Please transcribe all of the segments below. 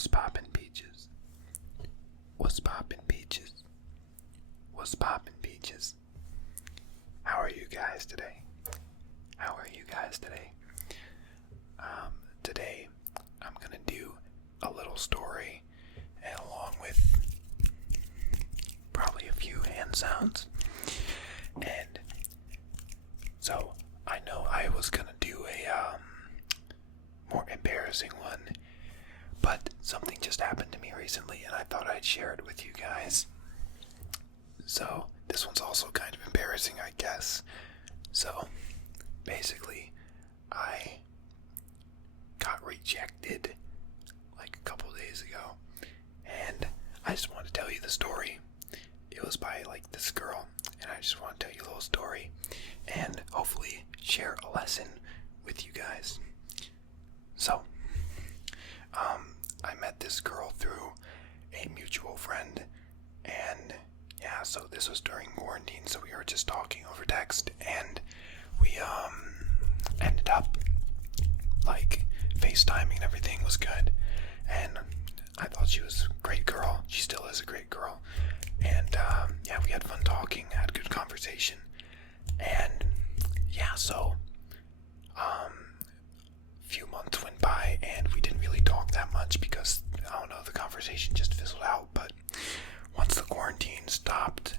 What's poppin' peaches? What's poppin' peaches? What's poppin' peaches? How are you guys today? How are you guys today? Today I'm gonna do a little story and along with probably a few hand sounds. And so I know I was gonna do a more embarrassing one, but something just happened to me recently and I thought I'd share it with you guys. So this one's also kind of embarrassing, I guess. So basically, I got rejected like a couple days ago, and I just want to tell you the story. It was by like this girl, and I just want to tell you a little story and hopefully share a lesson with you guys. So, I met this girl through a mutual friend, and yeah, so this was during quarantine, so we were just talking over text, and we ended up like FaceTiming and everything was good, and I thought she was a great girl. She still is a great girl, and yeah, we had fun talking, had good conversation, and yeah, so few months went by and we didn't really talk that much because, I don't know, the conversation just fizzled out. But once the quarantine stopped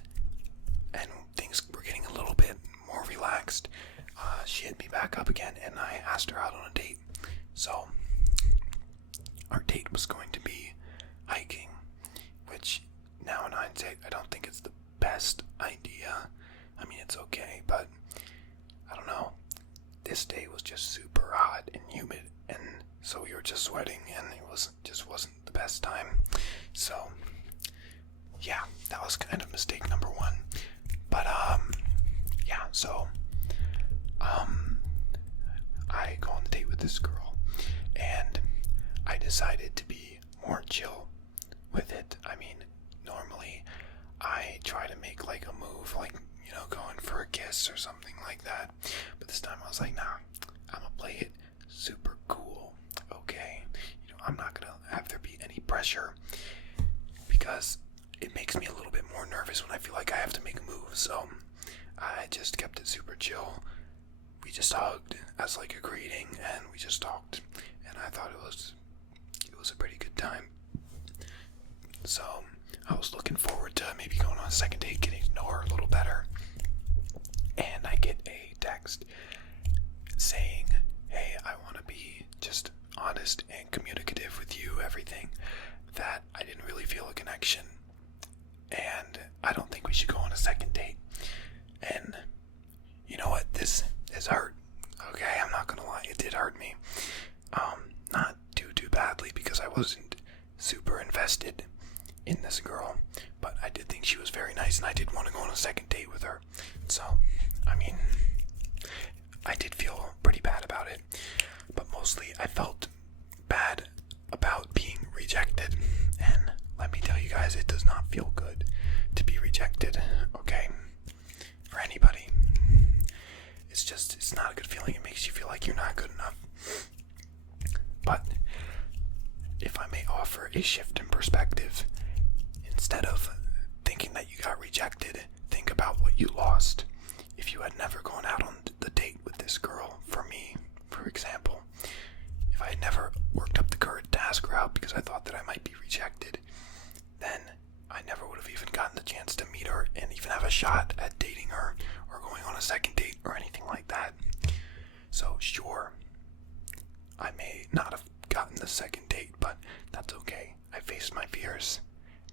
and things were getting a little bit more relaxed, she hit me back up again and I asked her out on a date. So our date was going to be hiking, which now in hindsight I don't think it's the best idea. I mean, it's okay, but I don't know. This day was just super hot and humid, and so we were just sweating, and it wasn't the best time. So yeah, that was kind of mistake number one. But yeah, so I go on the date with this girl, and I decided to be more chill with it. I mean, normally I try to make like a move, like, you know, going for a kiss or something like that. But this time I was like, nah, I'm gonna play it super cool, okay? You know, I'm not gonna have there be any pressure because it makes me a little bit more nervous when I feel like I have to make a move. So I just kept it super chill. We just hugged as like a greeting and we just talked, and I thought it was a pretty good time. So I was looking forward to maybe going on a second date, getting to know her a little better. And I get a text saying, hey, I want to be just honest and communicative with you, everything, that I didn't really feel a connection, and I don't think we should go on a second date. And you know what, this has hurt, okay, I'm not gonna lie, it did hurt me. Not too badly because I wasn't super invested in this girl, but I did think she was very nice and I did want to go on a second date with her. So, I mean, I did feel pretty bad about it, but mostly I felt bad about being rejected. And let me tell you guys, it does not feel good to be rejected, okay? For anybody. It's not a good feeling. It makes you feel like you're not good enough. But if I may offer a shift in perspective, instead of thinking that you got rejected, think about what you lost. If you had never gone out on the date with this girl, for me, for example, if I had never worked up the courage to ask her out because I thought that I might be rejected, then I never would have even gotten the chance to meet her and even have a shot at dating her or going on a second date or anything like that. So sure, I may not have gotten the second date, but that's okay. I faced my fears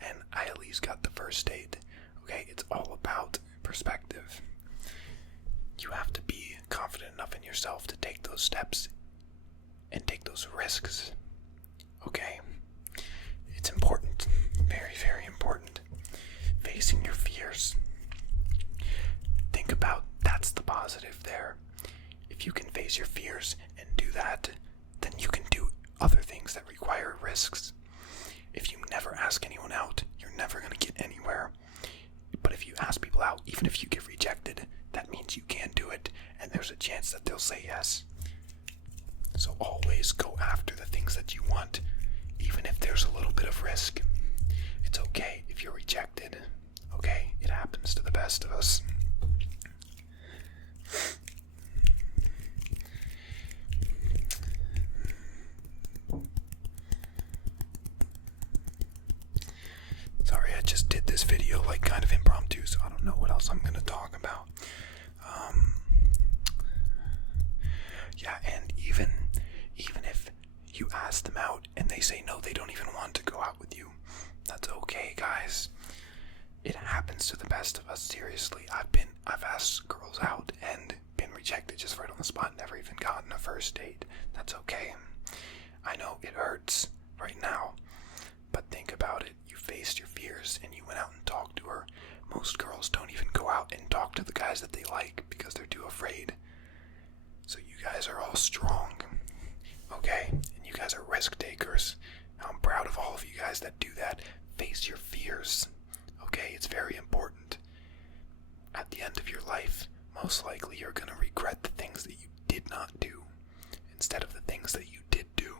and I at least got the first date. Okay, it's all about perspective. You have to be confident enough in yourself to take those steps and take those risks. Okay? It's important. Very, very important. Facing your fears. Think about that's the positive there. If you can face your fears and do that, then you can do other things that require risks. If you never ask anyone out, you're never going to get anywhere. But if you ask people out, even if you get rejected, that means you can do it, and there's a chance that they'll say yes. So always go after the things that you want, even if there's okay if you're rejected. Okay, it happens to the best of us. Sorry, I just did this video like kind of impromptu, so I don't know what else I'm gonna talk about. Yeah, and even if you ask them out and they say no, they don't even want to go out with you, that's okay, guys. It happens to the best of us. Seriously, I've asked girls out and been rejected just right on the spot, never even gotten a first date. That's okay. I know it hurts right now, but think about it. You faced your fears and you went out and talked to her. Most girls don't even go out and talk to the guys that they like because they're too afraid. So you guys are all strong, okay? And you guys are risk takers. I'm proud of all of you guys that do that. Face your fears, okay? It's very important. At the end of your life, most likely you're going to regret the things that you did not do instead of the things that you did do.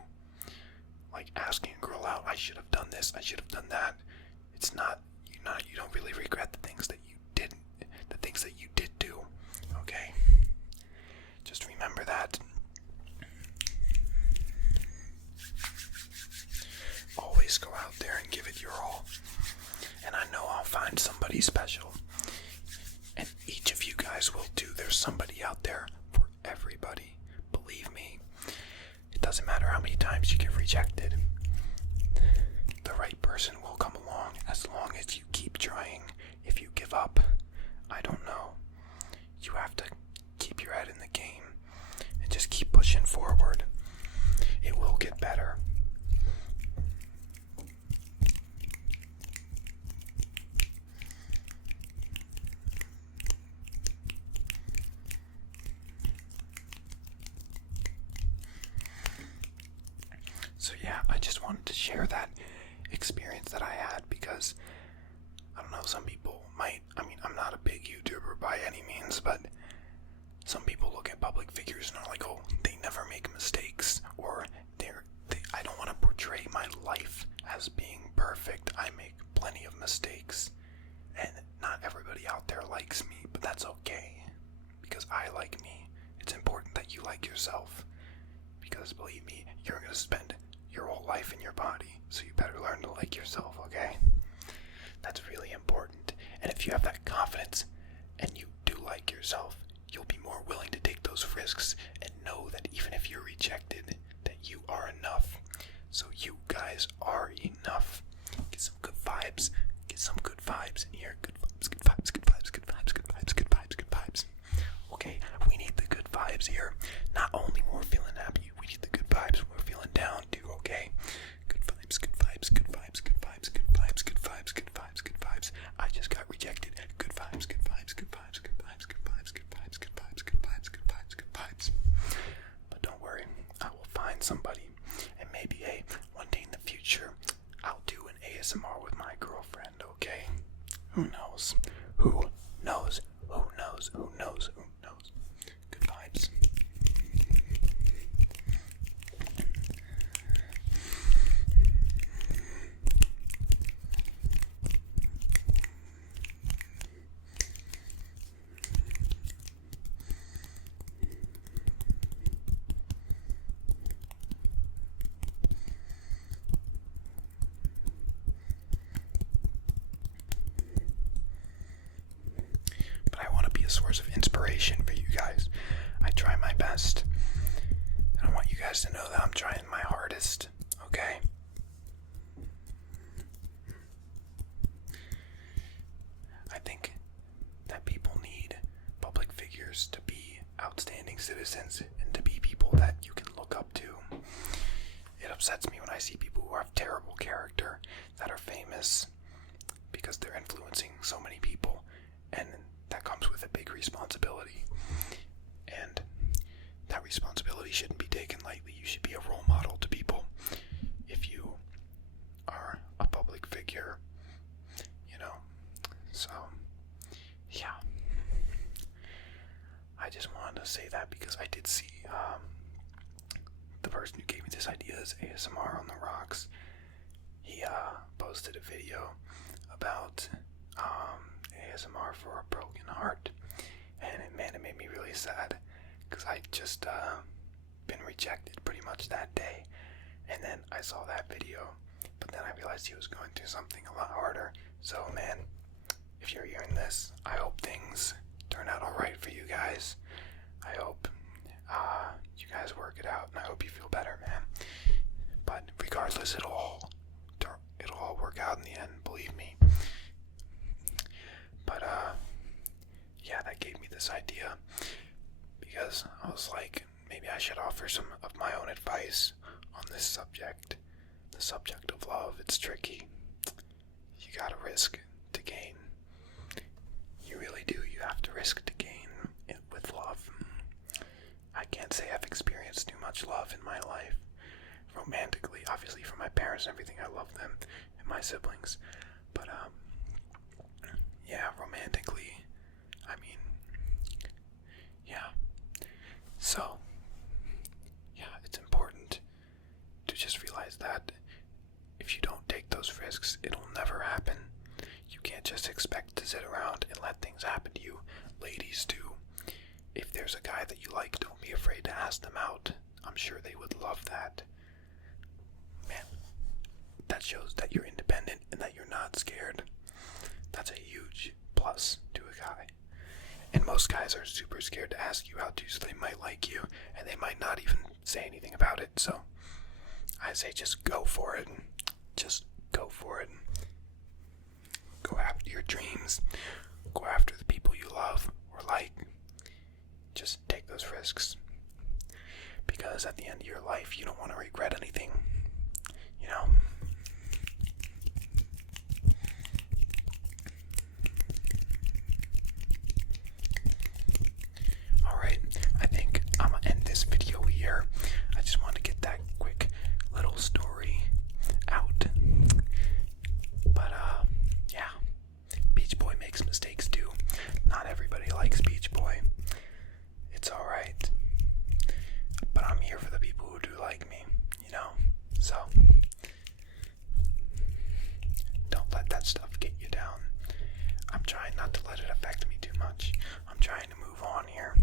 Like asking a girl out, I should have done this, I should have done that. It's not, you don't really regret the things that you didn't, the things that you did do, okay? Just remember that. Always go out there and give it your all. And I know I'll find somebody special. And each of you guys will too. There's somebody out there for everybody. Believe me. It doesn't matter how many times you get rejected. The right person will come along as long as you keep trying. If you give up, I don't know. You have to keep your head in the game and just keep pushing forward. It will get better. So yeah, I just wanted to share that experience that I had because, I don't know, some people might, I'm not a big YouTuber by any means, but some people look at public figures and are like, oh, they never make mistakes, or I don't want to portray my life as being perfect. I make plenty of mistakes, and not everybody out there likes me, but that's okay, because I like me. It's important that you like yourself, because believe me, you're going to spend your whole life in your body, so you better learn to like yourself, okay? That's really important. And if you have that confidence and you do like yourself, you'll be more willing to take those risks and know that even if you're rejected, that you are enough. So you guys are enough. Get some good vibes. Get some good vibes in here. Good vibes, good vibes, good vibes, good vibes, good vibes, good vibes, good vibes. Okay, we need the good vibes here. Not only when we're feeling happy, we need the good vibes when we're feeling down too, okay? Good vibes, good vibes, good vibes, good vibes, good vibes, good vibes, good vibes, good vibes. I just got rejected. Good vibes, good vibes, good vibes, good vibes, good vibes, good vibes, good vibes, good vibes, good vibes, good vibes. But don't worry, I will find somebody. And maybe, hey, one day in the future, I'll do an ASMR with my girlfriend, okay? Who knows? Who knows? Who knows? Who knows? Who knows? Good vibes. Source of inspiration for you guys. I try my best, and I want you guys to know that I'm trying my hardest, okay? I think that people need public figures to be outstanding citizens and to be people that you can look up to. It upsets me when I see people who have terrible character that are famous because they're influencing so many people, and that comes with a big responsibility, and that responsibility shouldn't be taken lightly. You should be a role model to people if you are a public figure, so yeah, I just wanted to say that because I did see the person who gave me this idea is ASMR on the rocks, he posted a video about ASMR for a broken heart, and it made me really sad because I just been rejected pretty much that day, and then I saw that video, but then I realized he was going through something a lot harder. So man, if you're hearing this, I hope things turn out alright for you guys. I hope you guys work it out, and I hope you feel better, man. But regardless, it'll all work out in the end, believe me. But yeah, that gave me this idea because I was like, maybe I should offer some of my own advice on this subject. The subject of love. It's tricky. You gotta risk to gain. You really do. You have to risk to gain it with love. I can't say I've experienced too much love in my life. Romantically, obviously, from my parents and everything, I love them, and my siblings. But yeah, romantically, I mean, yeah. So, yeah, it's important to just realize that if you don't take those risks, it'll never happen. You can't just expect to sit around and let things happen to you. Ladies, too. If there's a guy that you like, don't be afraid to ask them out. I'm sure they would love that. Man, that shows that you're independent and that you're not scared. That's a huge plus to a guy. And most guys are super scared to ask you out too, so they might like you, and they might not even say anything about it. So I say just go for it. Just go for it. Go after your dreams. Go after the people you love or like. Just take those risks. Because at the end of your life, you don't want to regret anything. You know? Alright, I think I'm gonna end this video here. I just want to get that quick little story out. But, yeah. Beach Boy makes mistakes too. Not everybody likes Beach Boy. It's alright. But I'm here for the people who do like me, you know? So, don't let that stuff get you down. I'm trying not to let it affect me too much. I'm trying to move on here,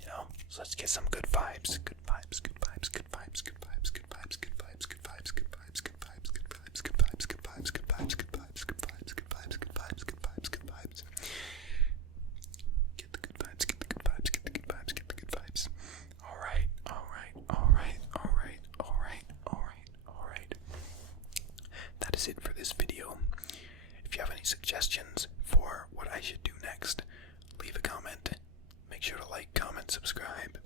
you know? So let's get some good vibes. Good vibes, good vibes, good vibes, good vibes, good vibes, good vibes, good vibes, good vibes, good vibes, good vibes, good vibes, good vibes, good vibes, good vibes, good vibes, good vibes, good vibes, good vibes, good vibes. Get the good vibes, get the good vibes, get the good vibes, get the good vibes. Alright, alright, alright, alright, alright, alright, alright. That is it for this video. If you have any suggestions for what I should do next, leave a comment. Make sure to like, comment, subscribe.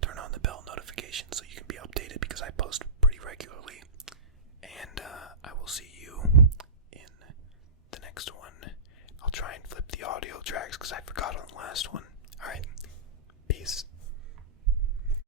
Turn on the bell notification so you can be updated because I post pretty regularly. And I will see you in the next one. I'll try and flip the audio tracks because I forgot on the last one.